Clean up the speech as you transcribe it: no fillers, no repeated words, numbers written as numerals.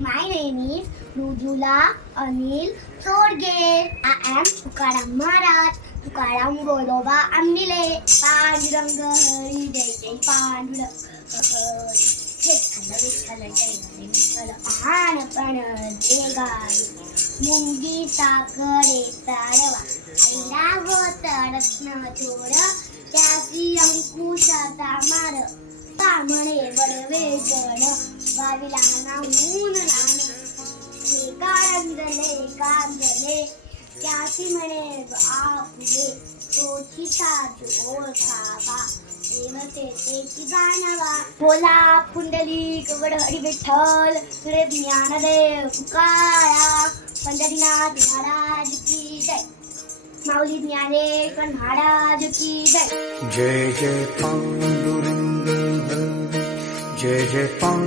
My name is Rujula Anil Sorge. I am Tukaram Maharaj. Tukaram Goloba Amile. Pandurang Hari Jai Jai Pandurang Hari. Ahan Pana Degai. Mungi Sakare Tadava. Aila Votaratna Choda. Jasi Ankusha Tamara. Pamane Badave Gana. वाविलाना ऊन Lana एकांदले त्यासी म्हणे आपले तोचिता जोर खावा देवते तेची जाणवा बोला पुंडलिक गडहरी विठ्ठल श्री ज्ञानदेव तुकारा पंढरीनाथ महाराज की जय माऊली ज्ञानेश्वर महाराज की जय जय जय पांडुरंग जय जय